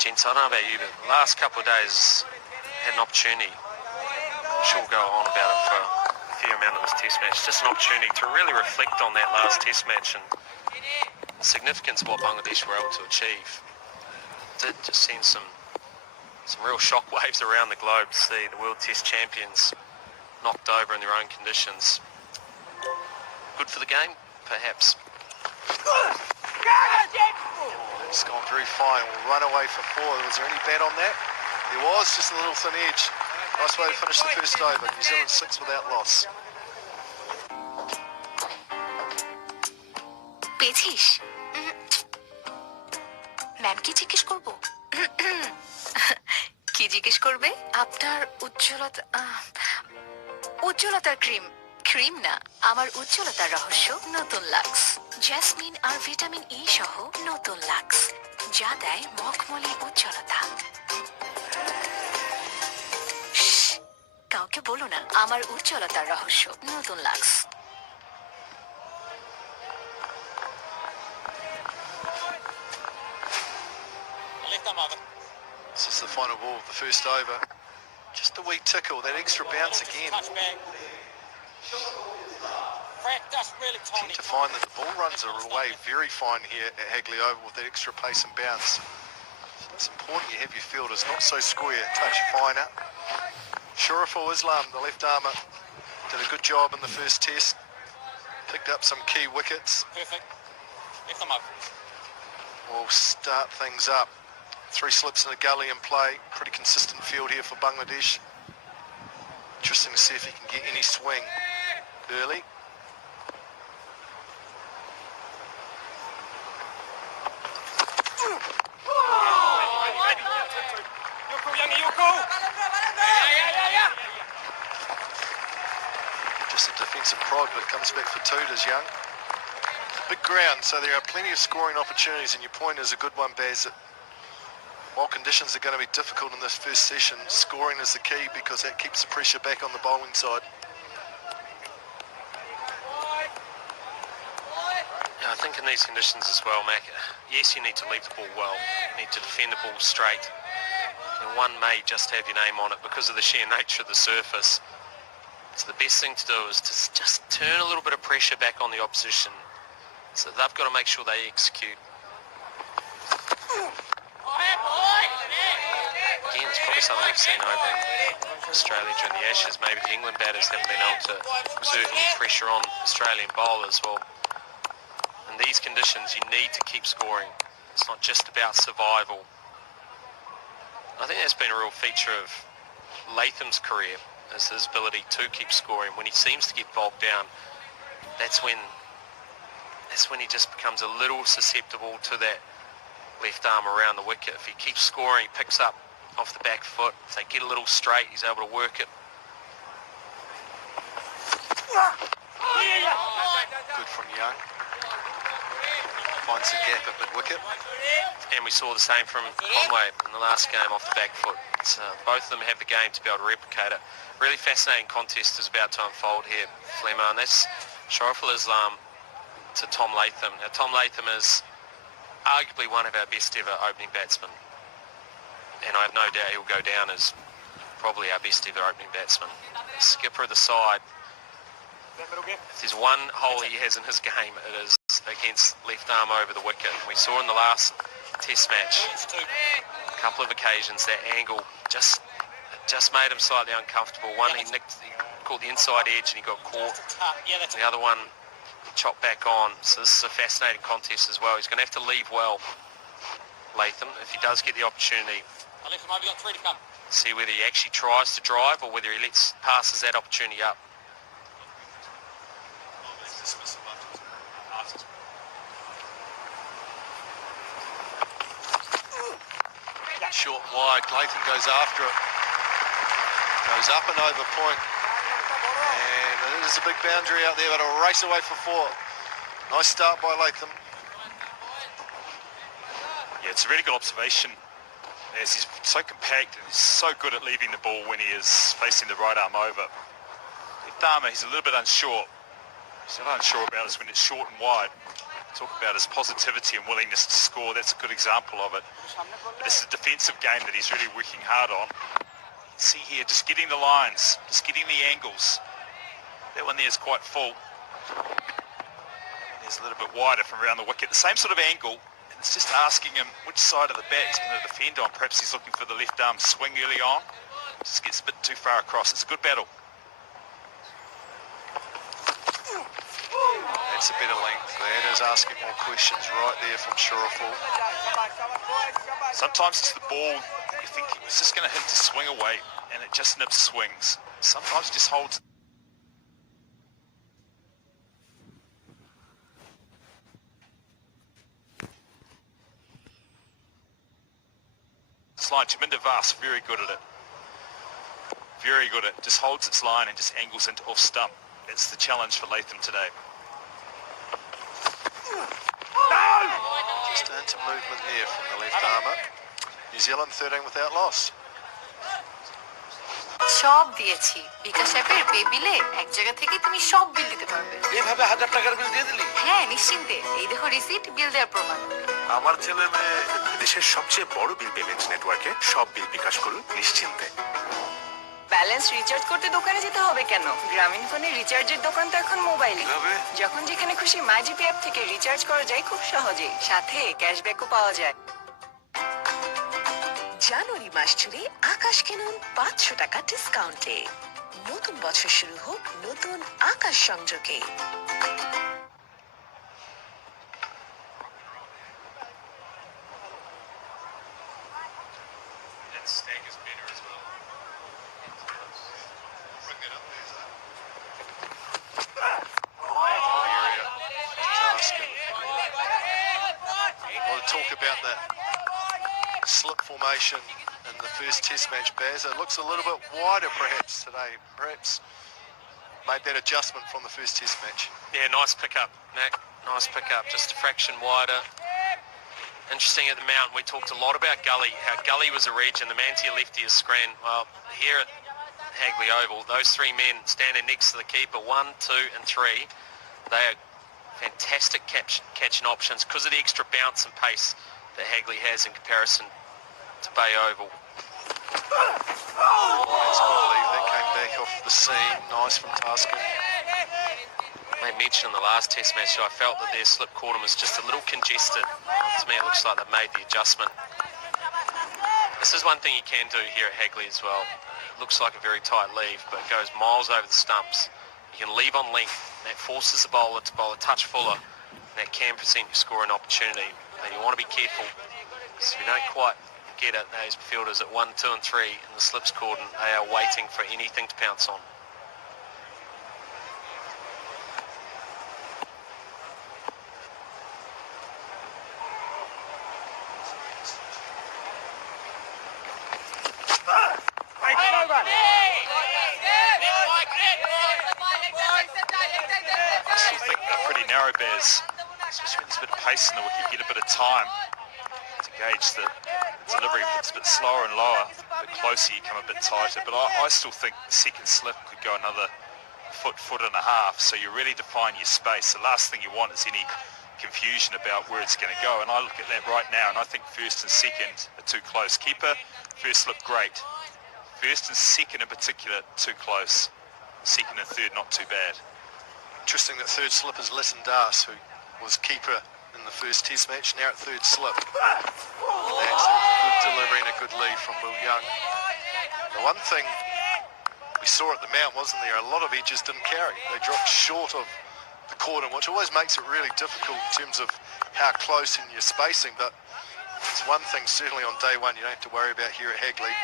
Gents, I don't know about you, but the last couple of days had an opportunity. I'm sure we'll go on about it for a fair amount of this test match. Just an opportunity to really reflect on that last test match and the significance of what Bangladesh were able to achieve. It did just send some real shockwaves around the globe to see the World Test champions knocked over in their own conditions. Good for the game, perhaps. It's gone very fine. We'll run away for 4. Was there any bet on that? There was, just a little thin edge. Nice way to finish the first over. New Zealand 6 without loss. পেয়েছিস? ম্যামকে জিজ্ঞেস করব। কি জিজ্ঞেস করবে? আপনার উজ্জ্বলতার cream. Cream না, আমার উজ্জ্বলতার রহস্য নতুন লাক্স। জেসমিন আর ভিটামিন ই সহ নতুন লাক্স, যা দেয় মখমলি উজ্জ্বলতা। কাউকে বলো না, আমার উজ্জ্বলতার রহস্য নতুন lux. This is the final ball of the first over. Just a wee tickle, that extra bounce again. Tend to find that the ball runs are away very fine here at Hagley Oval with that extra pace and bounce. It's important you have your fielders not so square, touch finer. Shuraful Islam, the left armour, did a good job in the first test. Picked up some key wickets. Perfect. Lift them up. We'll start things up. 3 slips in the gully in play. Pretty consistent field here for Bangladesh. Interesting to see if he can get any swing early. Just a defensive prod, but it comes back for 2 as Young. Big ground, so there are plenty of scoring opportunities, and your point is a good one, Baz. That while conditions are going to be difficult in this first session, scoring is the key because that keeps the pressure back on the bowling side. Yeah, I think in these conditions as well, Mac, yes, you need to leave the ball well. You need to defend the ball straight. And one may just have your name on it because of the sheer nature of the surface. So the best thing to do is to just turn a little bit of pressure back on the opposition. So they've got to make sure they execute. Again, it's probably something we've seen over in Australia during the Ashes. Maybe the England batters haven't been able to exert any pressure on Australian bowlers. Well, in these conditions, you need to keep scoring. It's not just about survival. I think that's been a real feature of Latham's career, is his ability to keep scoring. When he seems to get bogged down, that's when he just becomes a little susceptible to that left arm around the wicket. If he keeps scoring, he picks up off the back foot. If they get a little straight, he's able to work it. Good from Young. Finds the gap at mid-wicket. And we saw the same from Conway in the last game off the back foot. Both of them have the game to be able to replicate it. Really fascinating contest is about to unfold here, Flemmer, and that's Shuraful Islam to Tom Latham. Now, Tom Latham is arguably one of our best ever opening batsmen, and I have no doubt he'll go down as probably our best ever opening batsman. Skipper of the side. If there's one hole he has in his game, it is against left arm over the wicket. We saw in the last test match a couple of occasions that angle just made him slightly uncomfortable. One, he caught the inside edge and he got caught. The other one chopped back on. So this is a fascinating contest as well. He's going to have to leave well, Latham, if he does get the opportunity. See whether he actually tries to drive or whether he passes that opportunity up. Short and wide, Latham goes after it. Goes up and over point. And it is a big boundary out there, but it'll race away for 4. Nice start by Latham. Yeah, it's a really good observation, as he's so compact and he's so good at leaving the ball when he is facing the right arm over. Left armour, he's a little bit unsure. He's not unsure about is when it's short and wide. Talk about his positivity and willingness to score. That's a good example of it. But this is a defensive game that he's really working hard on. See here, just getting the lines, just getting the angles. That one there is quite full. There's a little bit wider from around the wicket. The same sort of angle. And it's just asking him which side of the bat he's going to defend on. Perhaps he's looking for the left arm swing early on. Just gets a bit too far across. It's a good battle. That's a bit of length. That is asking more questions right there from Shuraful. Sometimes it's the ball, you think it's just going to hit to swing away, and it just nips swings. Sometimes it just holds. This line, Jaminda Vas, very good at it. Very good at it. Just holds its line and just angles into off stump. That's the challenge for Latham today. Just into movement there from the left armour. New Zealand 13 without loss. সব দিয়েছি বিকাশ অ্যাপের pay বিলে এক জায়গা থেকে তুমি সব বিল দিতে পারবে। এইভাবে 1000 টাকার বিল দিয়ে দিলি? হ্যাঁ নিশ্চিন্তে, এই দেখো রিসিট, বিল দেওয়ার প্রমাণ। আমার ছেলে মেয়ে দেশের সবচেয়ে বড় বিল পেমেন্ট নেটওয়ার্কে সব বিল বিকাশ করুন নিশ্চিন্তে। ব্যালেন্স রিচার্জ করতে দোকানে যেতে হবে কেন? গ্রামীণ ফোনের রিচার্জের দোকান তো এখন মোবাইলে। যখন যেখানে খুশি মাইজিপি অ্যাপ থেকে রিচার্জ করা যায় খুব সহজেই, সাথে ক্যাশব্যাকও পাওয়া যায়। জানুয়ারি মাস জুড়ে আকাশ কিনুন 500 টাকা ডিসকাউন্টে। নতুন বছর শুরু হোক নতুন আকাশ সংযোগে। Talk about that slip formation in the first test match, Baz. It looks a little bit wider perhaps today. Perhaps made that adjustment from the first test match. Yeah, nice pick-up, Mac. Nice pick-up, just a fraction wider. Interesting at the mountain, we talked a lot about Gully, how Gully was a region, the man to your left is Scran. Well, here at Hagley Oval, those three men standing next to the keeper, 1, 2 and 3, they are fantastic catching options because of the extra bounce and pace that Hagley has in comparison to Bay Oval. That's good leave. That came back off the seam. Nice from Taskin. I mentioned in the last test match I felt that their slip cordon was just a little congested. To me it looks like they've made the adjustment. This is one thing you can do here at Hagley as well. It looks like a very tight leave, but it goes miles over the stumps. You can leave on length, and that forces the bowler to bowl a touch fuller, and that can present your scoring opportunity. Now you want to be careful, because if you don't quite get it, those fielders at 1, 2 and 3 in the slips cordon, they are waiting for anything to pounce on. Narrow bears, especially when there's a bit of pace in the wicket, you get a bit of time to gauge the delivery. If it's a bit slower and lower, a bit closer, you come a bit tighter. But I still think the second slip could go another foot and a half, so you really define your space. The last thing you want is any confusion about where it's going to go, and I look at that right now, and I think first and second are too close. Keeper, first slip, great. First and second in particular, too close. Second and third, not too bad. Interesting that third slip is Lisson Das, who was keeper in the first test match, now at third slip. That's a good delivery and a good lead from Will Young. The one thing we saw at the Mount, wasn't there, a lot of edges didn't carry. They dropped short of the cordon, which always makes it really difficult in terms of how close in your spacing, but it's one thing certainly on day one you don't have to worry about here at Hagley.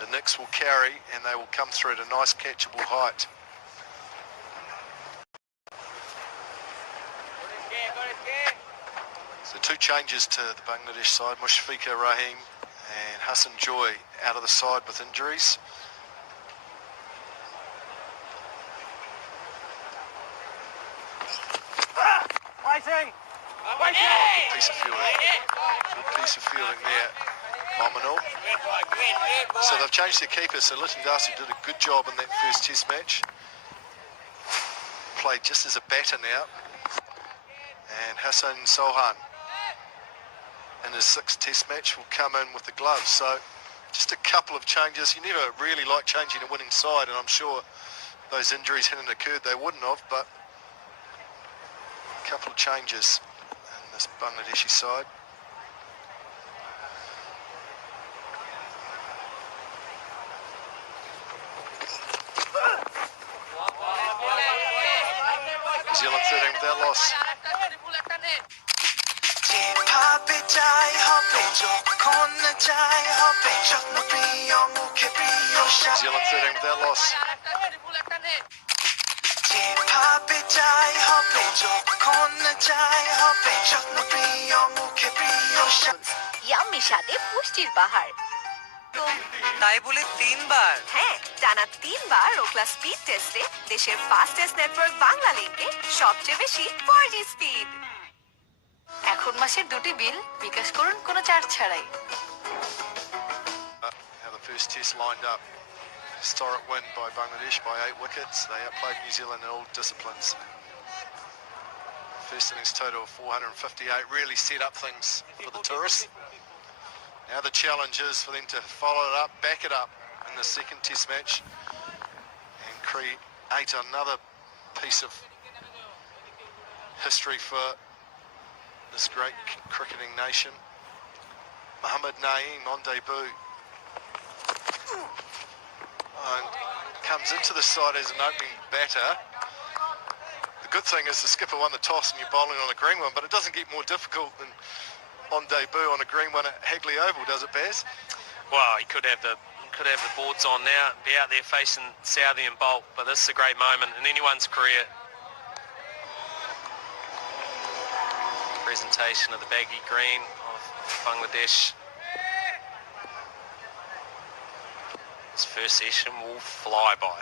The Knicks will carry and they will come through at a nice catchable height. So two changes to the Bangladesh side, Mushfiqur Rahim and Hassan Joy out of the side with injuries. Good piece of fielding. Good piece of fielding there, Mominal. So they've changed their keeper, so Lytton Darcy did a good job in that first test match. Played just as a batter now. And Hassan Sohan in his 6th test match will come in with the gloves. So just a couple of changes. You never really like changing a winning side, and I'm sure those injuries hadn't occurred, they wouldn't have, but a couple of changes in this Bangladeshi side. New Zealand 13 without loss. New Zealand 13 without loss. Yummy স্বাদে পুষ্টির পাহাড়। তাই বলে 3 বার? হ্যাঁ, টানা 3 বার Ookla speed টেস্টে দেশের fastest network Bangla লিংকে সবচেয়ে বেশি 4G স্পিড। এখন মাসের 2টি বিল বিকাশ করুন কোনো চার্জ ছাড়াই। How the first test lined up. Historic win by Bangladesh by 8 wickets. They outplayed New Zealand in all disciplines. First innings total of 458 really set up things for the tourists. Now the challenge is for them to follow it up, back it up in the 2nd test match and create another piece of history for this great cricketing nation. Mohammad Naeem on debut and comes into the side as an opening batter. The good thing is the skipper won the toss and you're bowling on a green one, but it doesn't get more difficult than on debut on a green one at Hagley Oval, does it, Baz? Well, he could have the boards on now, be out there facing Southey and Bolt, but this is a great moment in anyone's career. Presentation of the baggy green of Bangladesh. This first session will fly by.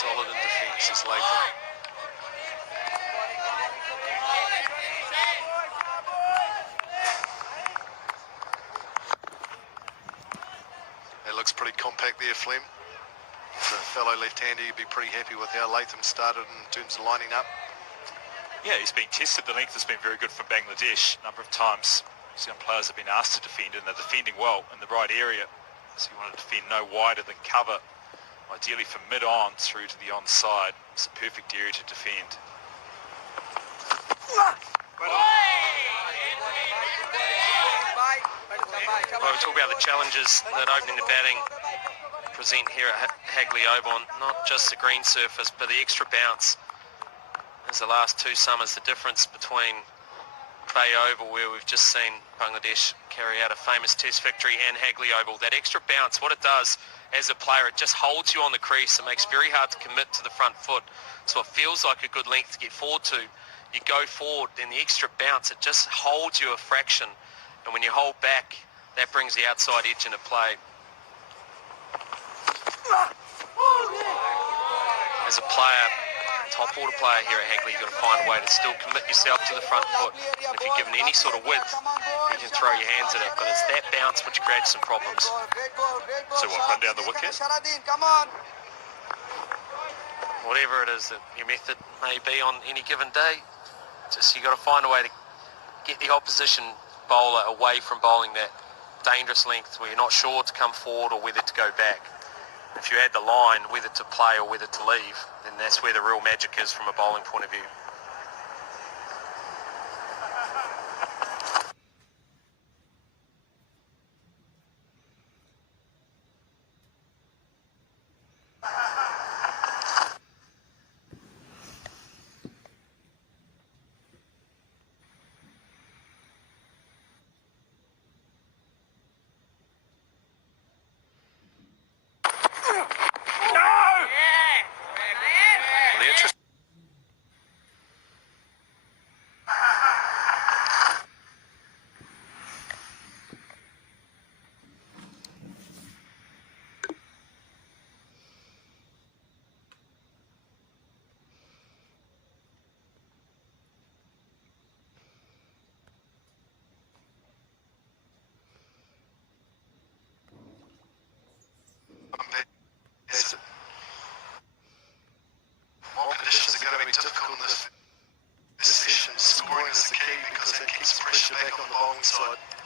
Solid in defence is Latham. It looks pretty compact there, Flem. As a fellow left-hander, you'd be pretty happy with how Latham started in terms of lining up. Yeah, he's been tested. The length has been very good from Bangladesh. A number of times some players have been asked to defend, and they're defending well in the right area. So you want to defend no wider than cover, ideally from mid-on through to the onside. It's a perfect area to defend. Well, we talk about the challenges that opening the batting present here at Hagley Oval, not just the green surface, but the extra bounce. As the last 2 summers, the difference between Bay Oval, where we've just seen Bangladesh carry out a famous test victory, and Hagley Oval, that extra bounce, what it does as a player, it just holds you on the crease. It makes it very hard to commit to the front foot. So it feels like a good length to get forward to. You go forward, then the extra bounce, it just holds you a fraction. And when you hold back, that brings the outside edge into play. As a player, top order player here at Hagley, you've got to find a way to still commit yourself to the front foot. And if you're given any sort of width, you can throw your hands at it. But it's that bounce which creates some problems. So what, run down the wicket? Whatever it is that your method may be on any given day, just you got to find a way to get the opposition bowler away from bowling that dangerous length where you're not sure to come forward or whether to go back. If you add the line, whether to play or whether to leave, then that's where the real magic is from a bowling point of view. back on the bowling side.